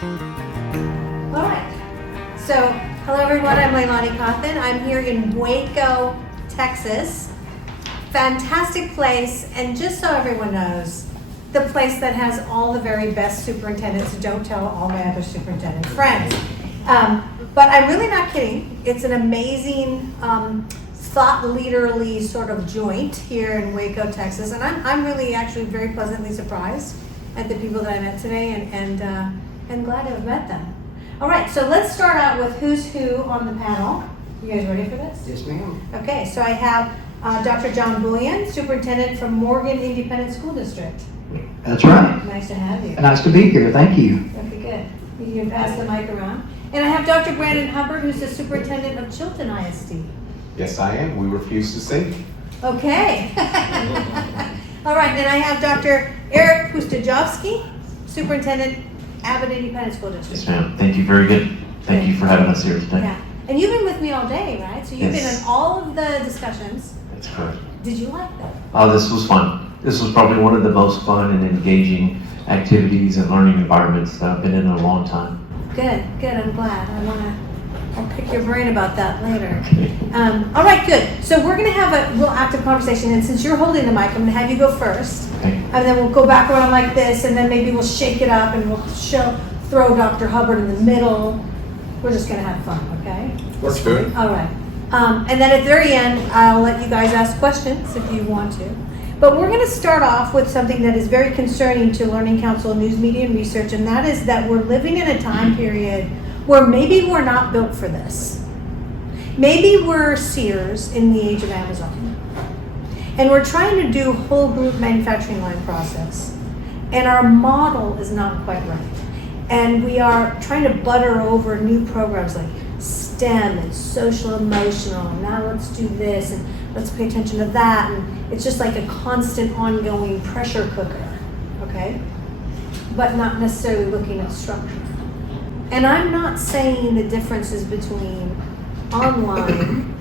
All right. So, hello everyone, I'm LeiLani Cauthen. I'm here in Waco, Texas. Fantastic place, and just so everyone knows, the place that has all the very best superintendents. Don't tell all my other superintendent friends. But I'm really not kidding. It's an amazing thought leaderly sort of joint here in Waco, Texas. And I'm really actually very pleasantly surprised at the people that I met today and glad to have met them. All right, so let's start out with who's who on the panel. You guys ready for this? Yes, ma'am. Okay, so I have Dr. John Bullion, Superintendent from Morgan Independent School District. That's right. Nice to have you. Nice to be here. Thank you. Okay, good. You can pass the mic around. And I have Dr. Brandon Hubbard, who's the Superintendent of Chilton ISD. Yes, I am. We refuse to sing. Okay. All right, and I have Dr. Eric Pustejovsky, Superintendent, Abbott Independent School District. Yes, ma'am. Thank you. Very good. Thank you for having us here today. Yeah. And you've been with me all day, right? So you've Yes. been in all of the discussions. That's correct. Did you like them? Oh, this was fun. This was probably one of the most fun and engaging activities and learning environments that I've been in a long time. Good, good. I'm glad. I'll pick your brain about that later. All right, good. So we're going to have a real active conversation, and since you're holding the mic, I'm going to have you go first, Okay. and then we'll go back around like this, and then maybe we'll shake it up, and we'll throw Dr. Hubbard in the middle. We're just going to have fun, okay? Works good. All right. And then at the very end, I'll let you guys ask questions if you want to. But we're going to start off with something that is very concerning to Learning Council News Media and Research, and that is that we're living in a time period where maybe we're not built for this. Maybe we're Sears in the age of Amazon. And we're trying to do whole group manufacturing line process. And our model is not quite right. And we are trying to butter over new programs like STEM and social emotional, and now let's do this and let's pay attention to that, and it's just like a constant ongoing pressure cooker, okay? But not necessarily looking at structure. And I'm not saying the differences between online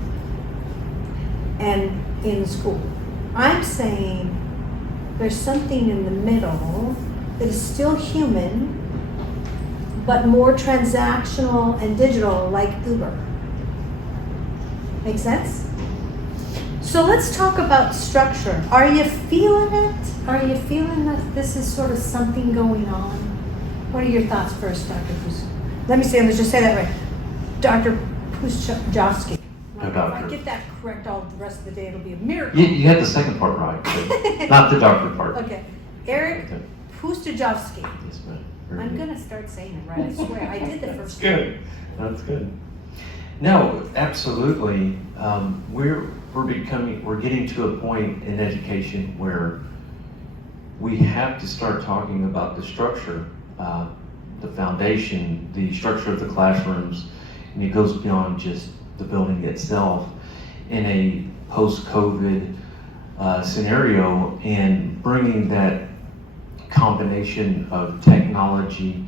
and in school. I'm saying there's something in the middle that is still human, but more transactional and digital, like Uber. Make sense? So let's talk about structure. Are you feeling it? Are you feeling that this is sort of something going on? What are your thoughts first, Dr. Pustejovsky? Let me see, let's just say that right. Dr. Pustejovsky. No, If doctor. I get that correct all the rest of the day, it'll be a miracle. You had the second part right, but not the doctor part. Okay. Eric Okay. Pustejovsky. Yes, ma'am. Very I'm good. gonna start saying it right, I swear. I did the That's first good. That's good. No, absolutely. We're getting to a point in education where we have to start talking about the structure, the foundation, the structure of the classrooms, and it goes beyond just the building itself in a post-COVID scenario, and bringing that combination of technology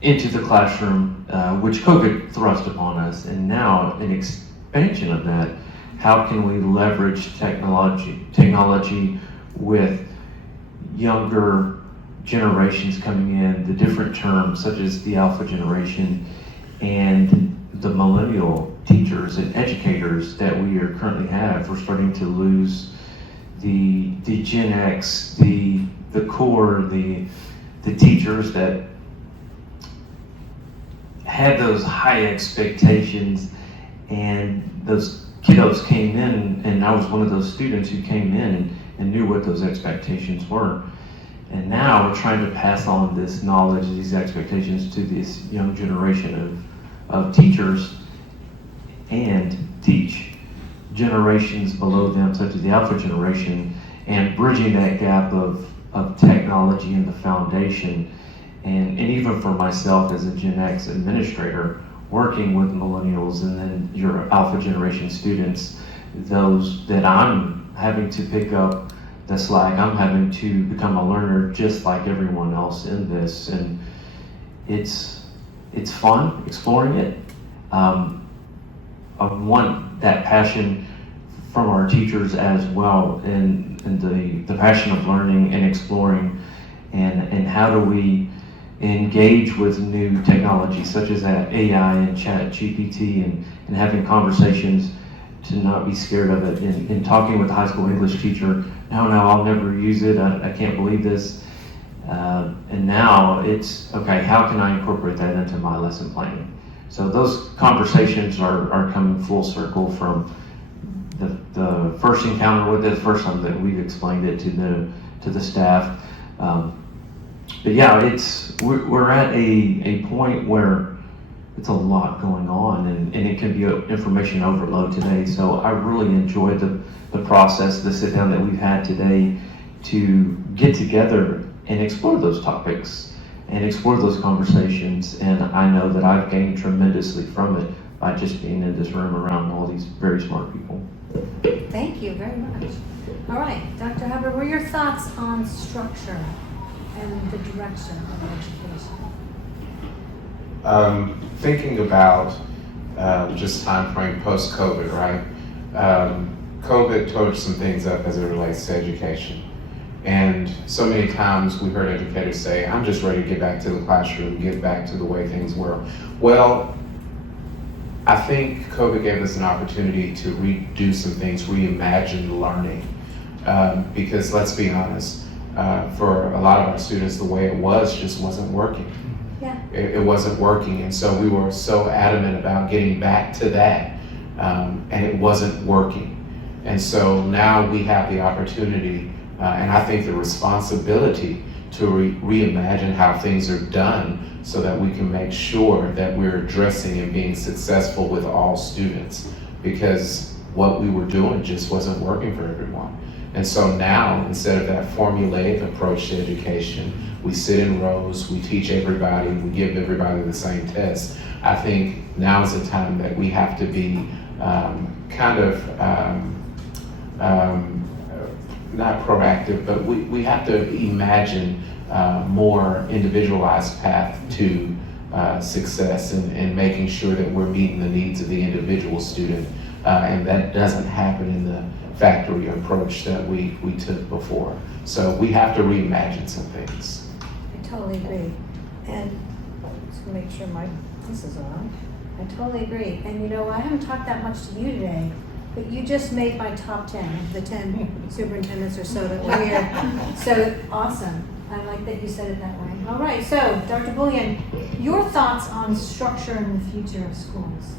into the classroom, which COVID thrust upon us, and now an expansion of that. How can we leverage technology with younger generations coming in, the different terms such as the alpha generation and the millennial teachers and educators that we are currently have? We're starting to lose the Gen X, the core, the teachers that had those high expectations, and those kiddos came in, and I was one of those students who came in and knew what those expectations were. And now we're trying to pass on this knowledge, these expectations to this young generation of teachers, and teach generations below them, such as the alpha generation, and bridging that gap of technology and the foundation. And even for myself as a Gen X administrator, working with millennials and then your alpha generation students, those that I'm having to pick up the slack, I'm having to become a learner just like everyone else in this. And it's fun exploring it. I want that passion from our teachers as well, and the passion of learning and exploring, and how do we engage with new technology such as AI and chat GPT and having conversations, to not be scared of it. In talking with the high school English teacher, no, I'll never use it, I can't believe this. And now it's, okay, how can I incorporate that into my lesson planning? So those conversations are coming full circle from the first encounter with it, the first time that we've explained it to the staff. But yeah, we're at a point where it's a lot going on, and it can be information overload today. So I really enjoyed the process, the sit down that we've had today to get together and explore those topics and explore those conversations. And I know that I've gained tremendously from it by just being in this room around all these very smart people. Thank you very much. All right, Dr. Hubbard, what are your thoughts on structure and the direction of education? Thinking about just time frame post-COVID, right? COVID tore some things up as it relates to education. And so many times we heard educators say, I'm just ready to get back to the classroom, get back to the way things were. Well, I think COVID gave us an opportunity to redo some things, reimagine learning. Because let's be honest, for a lot of our students, the way it was just wasn't working. Yeah. It wasn't working, and so we were so adamant about getting back to that, and it wasn't working. And so now we have the opportunity, and I think the responsibility to reimagine how things are done so that we can make sure that we're addressing and being successful with all students, because what we were doing just wasn't working for everyone. And so now, instead of that formulaic approach to education, we sit in rows, we teach everybody, we give everybody the same test. I think now is the time that we have to be not proactive, but we have to imagine more individualized path to success and making sure that we're meeting the needs of the individual student. And that doesn't happen in the factory approach that we took before. So we have to reimagine some things. I totally agree. And just make sure this is on. I totally agree. And you know, I haven't talked that much to you today, but you just made my top 10 of the 10 superintendents or so that were here. So awesome. I like that you said it that way. All right, so Dr. Bullion, your thoughts on structure and the future of schools?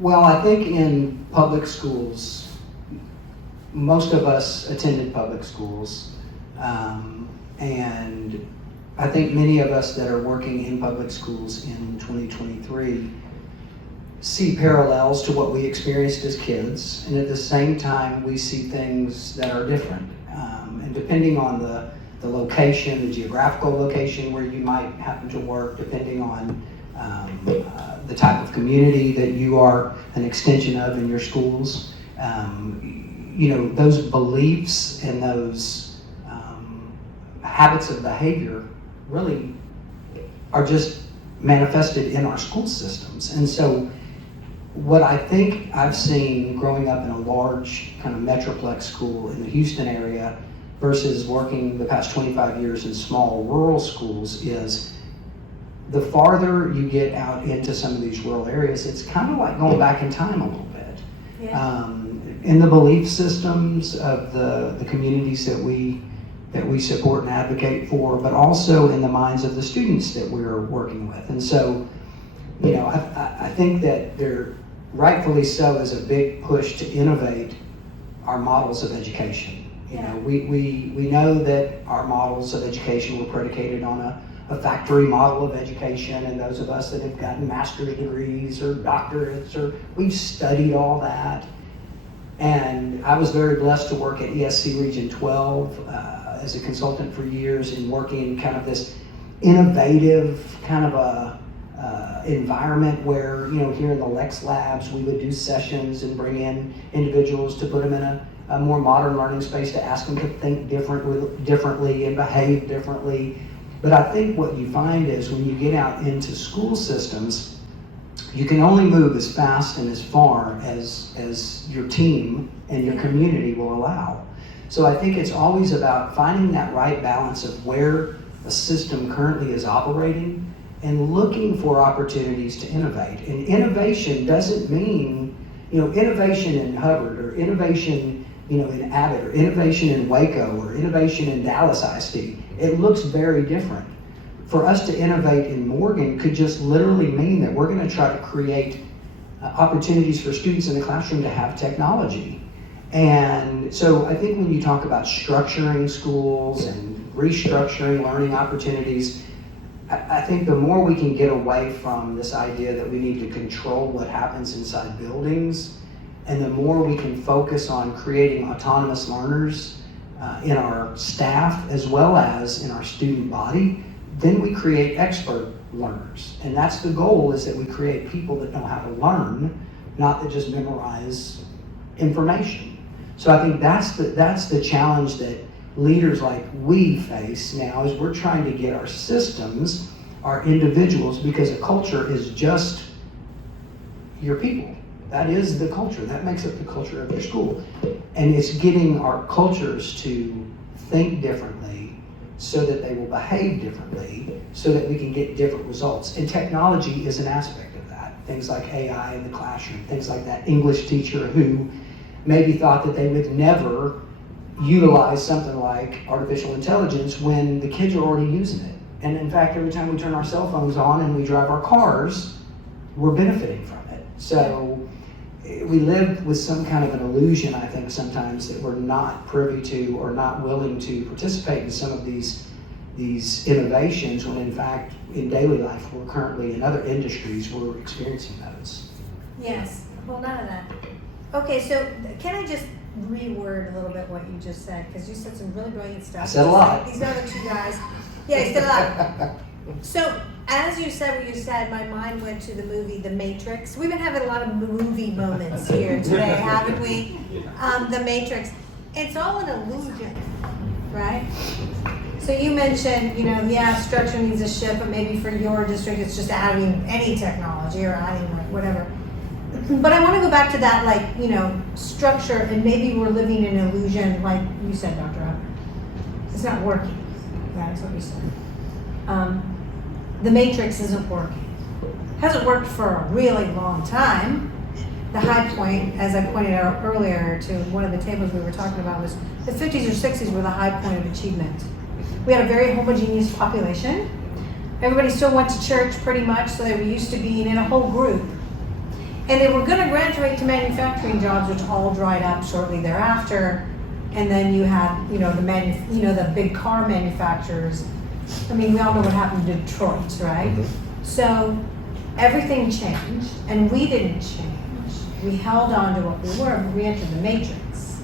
Well, I think in public schools, most of us attended public schools. And I think many of us that are working in public schools in 2023 see parallels to what we experienced as kids, and at the same time we see things that are different. And depending on the location, the geographical location where you might happen to work, depending on the type of community that you are an extension of in your schools, you know, those beliefs and those habits of behavior really are just manifested in our school systems. And so what I think I've seen growing up in a large kind of metroplex school in the Houston area versus working the past 25 years in small rural schools is the farther you get out into some of these rural areas, it's kind of like going back in time a little bit. Yeah. In the belief systems of the communities that we support and advocate for, but also in the minds of the students that we're working with. And so, you know, I think that there, rightfully so, is a big push to innovate our models of education. You know, we know that our models of education were predicated on a factory model of education, and those of us that have gotten master's degrees or doctorates, we've studied all that. And I was very blessed to work at ESC Region 12 as a consultant for years and working kind of this innovative kind of a environment where, you know, here in the Lex Labs, we would do sessions and bring in individuals to put them in a more modern learning space to ask them to think differently and behave differently. But I think what you find is when you get out into school systems, you can only move as fast and as far as your team and your community will allow. So I think it's always about finding that right balance of where a system currently is operating and looking for opportunities to innovate. And innovation doesn't mean, innovation in Hubbard or innovation, in Abbott or innovation in Waco or innovation in Dallas ISD. It looks very different. For us to innovate in Morgan could just literally mean that we're going to try to create opportunities for students in the classroom to have technology. And so I think when you talk about structuring schools and restructuring learning opportunities, I think the more we can get away from this idea that we need to control what happens inside buildings, and the more we can focus on creating autonomous learners in our staff as well as in our student body, then we create expert learners. And that's the goal, is that we create people that know how to learn, not that just memorize information. So I think that's the challenge that leaders like we face now, is we're trying to get our systems, our individuals, because a culture is just your people. That is the culture. That makes up the culture of your school. And it's getting our cultures to think differently so that they will behave differently, so that we can get different results. And technology is an aspect of that. Things like AI in the classroom, things like that English teacher who maybe thought that they would never utilize something like artificial intelligence when the kids are already using it. And in fact, every time we turn our cell phones on and we drive our cars, we're benefiting from it. So we live with some kind of an illusion, I think, sometimes, that we're not privy to or not willing to participate in some of these innovations, when in fact, in daily life, we're currently, in other industries, we're experiencing those. Yes, well, none of that. Okay, so can I just reword a little bit what you just said? Because you said some really brilliant stuff. I said a lot. These other two guys. Yeah, you said a lot. So, as you said what you said, my mind went to the movie The Matrix. We've been having a lot of movie moments here today, haven't we? The Matrix. It's all an illusion, right? So you mentioned, structure needs a shift, but maybe for your district it's just adding any technology or adding whatever. But I want to go back to that, structure, and maybe we're living in an illusion, like you said, Dr. Hubbard. It's not working. That's what you said. The Matrix isn't working. Hasn't worked for a really long time. The high point, as I pointed out earlier to one of the tables we were talking about, was the 50s or 60s were the high point of achievement. We had a very homogeneous population. Everybody still went to church pretty much, so they were used to being in a whole group. And they were going to graduate to manufacturing jobs, which all dried up shortly thereafter. And then you had, the big car manufacturers. I mean, we all know what happened in Detroit, right? Mm-hmm. So everything changed, and we didn't change. We held on to what we were, but we entered the Matrix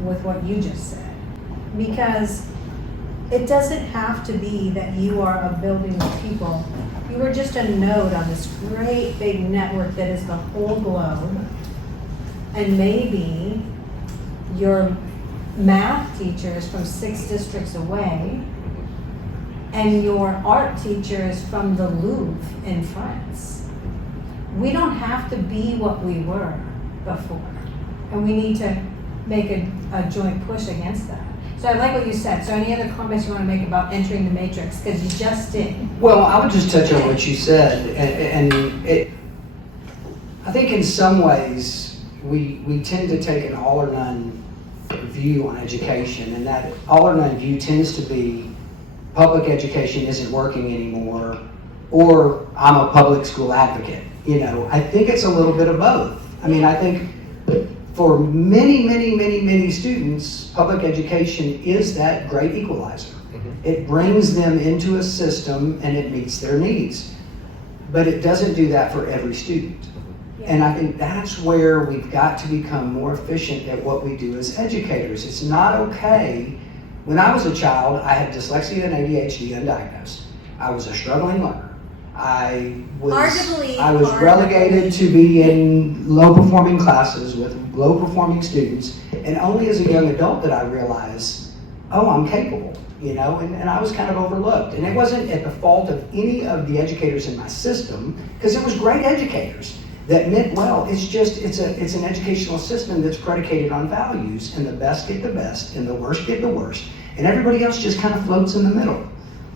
with what you just said. Because it doesn't have to be that you are a building of people. You are just a node on this great big network that is the whole globe. And maybe your math teacher is from 6 districts away, and your art teacher is from the Louvre in France. We don't have to be what we were before, and we need to make a joint push against that. So I like what you said. So any other comments you want to make about entering the Matrix? Because you just did. Well, I would just touch on what you said, and I think in some ways we tend to take an all or none view on education, and that all or none view tends to be public education isn't working anymore, or I'm a public school advocate. I think it's a little bit of both. I mean, I think for many students, public education is that great equalizer. Mm-hmm. It brings them into a system and it meets their needs. But it doesn't do that for every student. Yeah. And I think that's where we've got to become more efficient at what we do as educators. It's not okay. When I was a child, I had dyslexia and ADHD undiagnosed. I was a struggling learner. I was relegated to be in low-performing classes with low-performing students, and only as a young adult did I realize, I'm capable, and I was kind of overlooked. And it wasn't at the fault of any of the educators in my system, because it was great educators that meant well. It's an educational system that's predicated on values, and the best get the best, and the worst get the worst, and everybody else just kind of floats in the middle.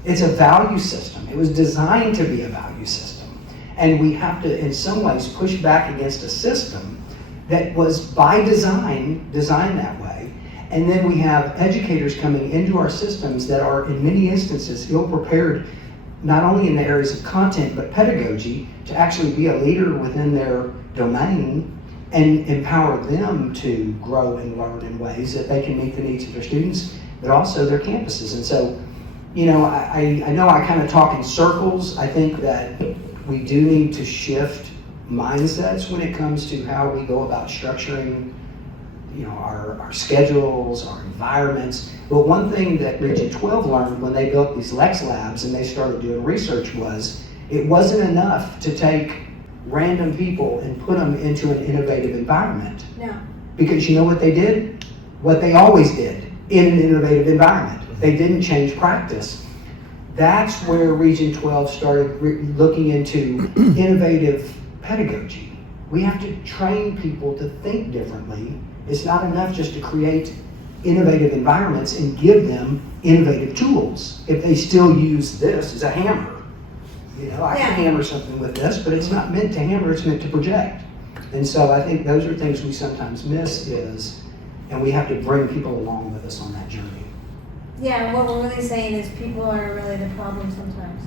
It's a value system. It was designed to be a value system. And we have to, in some ways, push back against a system that was by design, designed that way. And then we have educators coming into our systems that are, in many instances, ill-prepared, not only in the areas of content, but pedagogy, to actually be a leader within their domain and empower them to grow and learn in ways that they can meet the needs of their students, but also their campuses. And so, you know, I know I kind of talk in circles. I think that we do need to shift mindsets when it comes to how we go about structuring, you know, our schedules, our environments. But one thing that Region 12 learned when they built these Lex Labs and they started doing research was it wasn't enough to take random people and put them into an innovative environment. No. Because you know what they did? What they always did in an innovative environment. They didn't change practice. That's where Region 12 started looking into innovative pedagogy. We have to train people to think differently. It's not enough just to create innovative environments and give them innovative tools if they still use this as a hammer. You know, I can hammer something with this, but it's not meant to hammer, it's meant to project. And so I think those are things we sometimes miss and we have to bring people along with us on that journey. Yeah, what we're really saying is people are really the problem sometimes.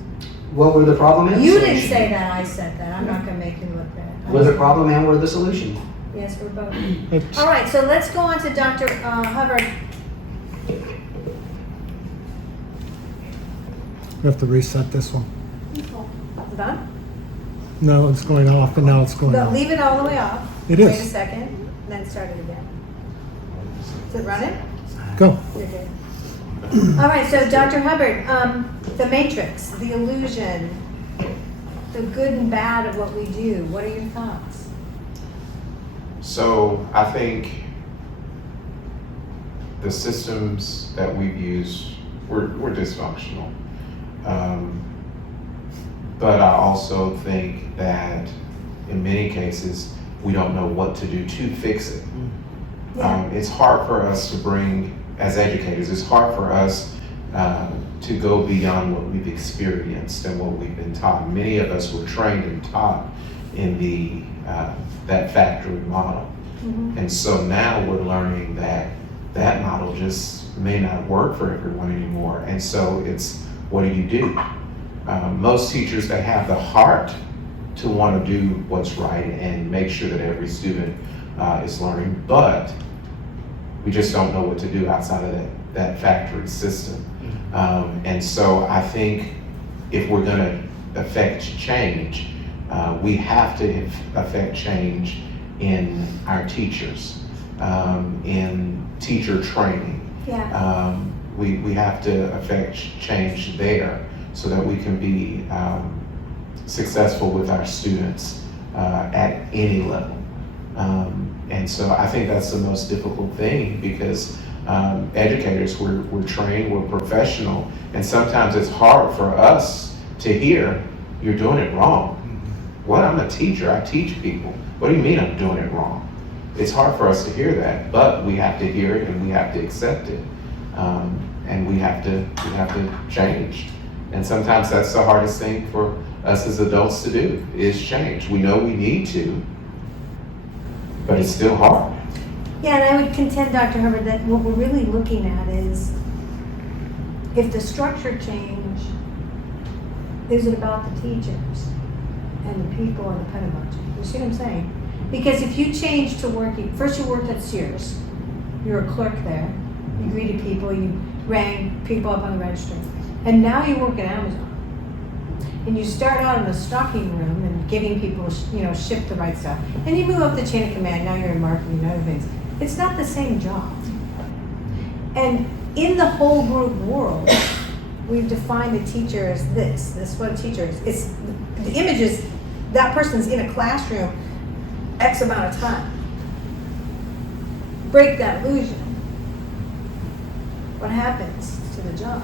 What were the problem and You the didn't solution? say that, I said that. I'm not gonna make you look bad. We're the problem and we're the solution. Yes, we're both. All right, so let's go on to Dr. Hubbard. We have to reset this one. Done? No, it's going off, and now it's going No, off. leave it all the way off. It Wait a is. second, then start it again. Is it running? Go. You're good. All right, so Dr. Hubbard, the matrix, the illusion, the good and bad of what we do. What are your thoughts? So I think the systems that we've used were dysfunctional. But I also think that in many cases, we don't know what to do to fix it. Yeah. It's hard for us to bring, as educators, it's hard for us to go beyond what we've experienced and what we've been taught. Many of us were trained and taught in that factory model. Mhm. And so now we're learning that that model just may not work for everyone anymore. And so it's, what do you do? Most teachers, they have the heart to want to do what's right and make sure that every student is learning, but we just don't know what to do outside of that factory system. And so I think if we're going to affect change, we have to affect change in our teachers, in teacher training. Yeah. We have to affect change there so that we can be successful with our students at any level. And so I think that's the most difficult thing because educators, we're trained, we're professional, and sometimes it's hard for us to hear, you're doing it wrong. What? I'm a teacher, I teach people. What do you mean I'm doing it wrong? It's hard for us to hear that, but we have to hear it and we have to accept it. And we have to change. And sometimes that's the hardest thing for us as adults to do, is change. We know we need to, but it's still hard. Yeah, and I would contend, Dr. Hubbard, that what we're really looking at is if the structure change, is it about the teachers and the people and the pedagogy? You see what I'm saying? Because if you change to working, first you worked at Sears, you're a clerk there, you greeted people, you rang people up on the register, and now you work at Amazon. And you start out in the stocking room and getting people, ship the right stuff. And you move up the chain of command, now you're in marketing and other things. It's not the same job. And in the whole group world, we've defined a teacher as this. This is what a teacher is. It's the image is that person's in a classroom X amount of time. Break that illusion. What happens to the job?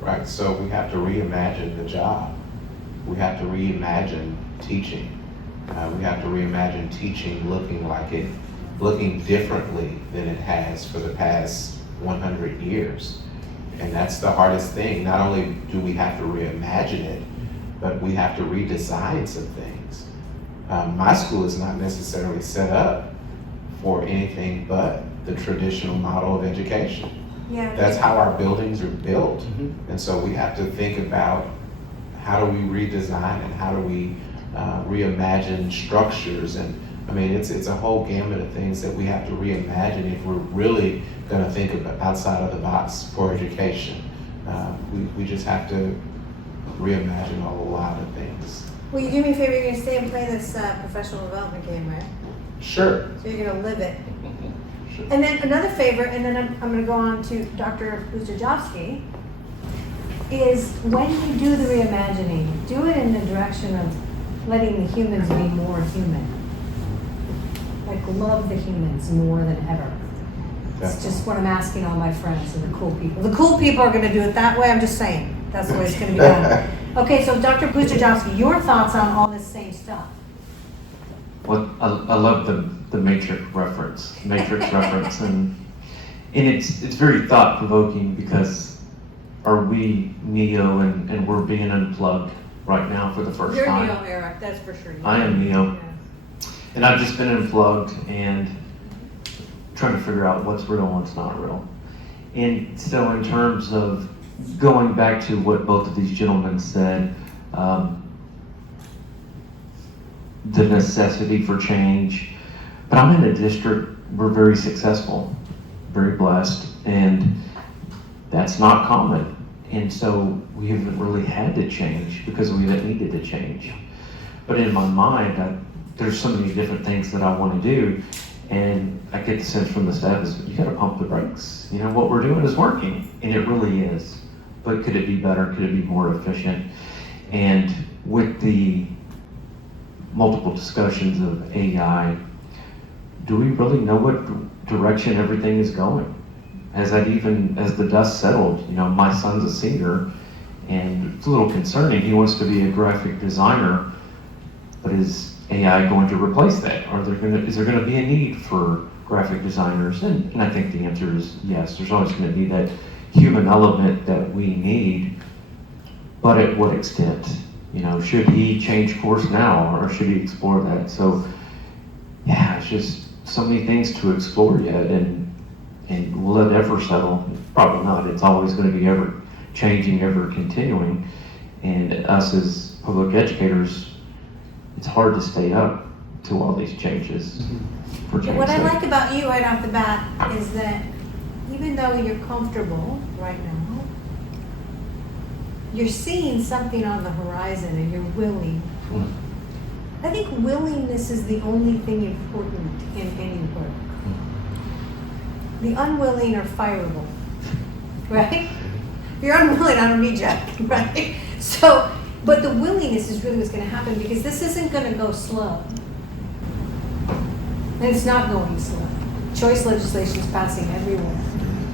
Right, so we have to reimagine the job. We have to reimagine teaching. We have to reimagine teaching looking differently than it has for the past 100 years. And that's the hardest thing. Not only do we have to reimagine it, but we have to redesign some things. My school is not necessarily set up for anything but the traditional model of education. Yeah. That's how our buildings are built. Mhm. And so we have to think about how do we redesign and how do we reimagine structures. And I mean, it's a whole gamut of things that we have to reimagine if we're really going to think about outside of the box for education. We just have to reimagine a lot of things. Well, you do me a favor, you're gonna stay and play this professional development game, right? Sure. So you're gonna live it. Sure. And then another favor, and then I'm gonna go on to Dr. Pustejovsky, is when you do the reimagining, do it in the direction of letting the humans be more human. Like love the humans more than ever. It's just what I'm asking all my friends and the cool people. The cool people are gonna do it that way, I'm just saying. That's the way it's gonna be done. Okay, so Dr. Pustejovsky, your thoughts on all this same stuff? Well, I love the Matrix reference, and it's very thought provoking because are we Neo and we're being unplugged right now for the first You're time? Neo, Eric, that's for sure. I am Neo, Yeah. and I've just been unplugged and trying to figure out what's real and what's not real. And so in terms of going back to what both of these gentlemen said, the necessity for change. But I'm in a district, we're very successful, very blessed, and that's not common. And so we haven't really had to change because we haven't needed to change. But in my mind, there's so many different things that I want to do, and I get the sense from the staff is you gotta pump the brakes. You know, what we're doing is working, and it really is. But could it be better? Could it be more efficient? And with the multiple discussions of AI, do we really know what direction everything is going? As the dust settled, you know, my son's a senior, and it's a little concerning. He wants to be a graphic designer, but is AI going to replace that? Is there gonna be a need for graphic designers? And I think the answer is yes. There's always gonna be that human element that we need, but at what extent? You know, should he change course now, or should he explore that? So, yeah, it's just so many things to explore yet, and will it ever settle? Probably not. It's always going to be ever changing, ever continuing, and us as public educators, it's hard to stay up to all these changes. For change's What I sake. like about you right off the bat is that even though you're comfortable right now, you're seeing something on the horizon and you're willing. I think willingness is the only thing important in any work. The unwilling are fireable, right? If you're unwilling, I don't need you, right? So, but the willingness is really what's going to happen because this isn't going to go slow. And it's not going slow. Choice legislation is passing everywhere,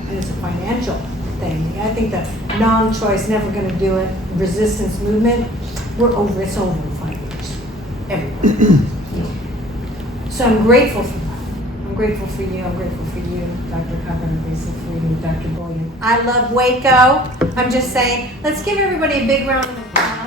and it's a financial thing. I think that non-choice, never going to do it, resistance movement, it's over in 5 years, everywhere. So I'm grateful for that. I'm grateful for you. I'm grateful for you, Dr. Hubbard. I'm grateful for you, Dr. Bullion. I love Waco. I'm just saying, let's give everybody a big round of applause.